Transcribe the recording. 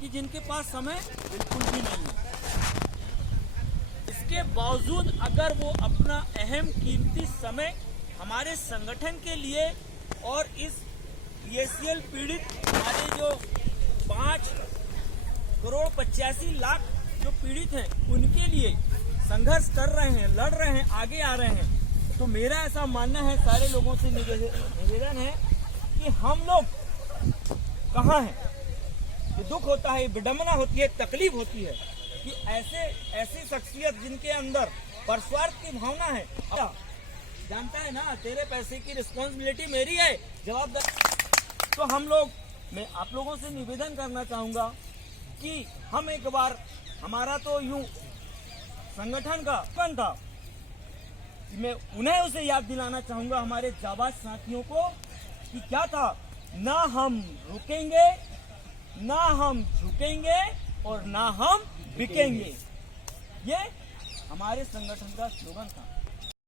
कि जिनके पास समय बिल्कुल भी नहीं है। इसके बावजूद अगर वो अपना अहम कीमती समय हमारे संगठन के लिए और इस PACL पीड़ित हमारे जो 5,85,00,000 जो पीड़ित हैं उनके लिए संघर्ष कर रहे हैं, लड़ रहे हैं, आगे आ रहे हैं, तो मेरा ऐसा मानना है, सारे लोगों से निवेदन है कि हम लोग कहाँ हैं। ये दुख होता है, विडंबना होती है, तकलीफ होती है कि ऐसी शख्सियत जिनके अंदर परस्वार्थ की भावना है, जानता है ना तेरे पैसे की रिस्पॉन्सिबिलिटी मेरी है, जवाबदारी। तो हम लोग, मैं आप लोगों से निवेदन करना चाहूँगा कि हम एक बार, हमारा तो यूं संगठन का अपन था, मैं उन्हें उसे याद दिलाना चाहूँगा हमारे जाबाज साथियों को कि क्या था, ना हम रुकेंगे, ना हम झुकेंगे और ना हम बिकेंगे। ये हमारे संगठन का स्लोगन था।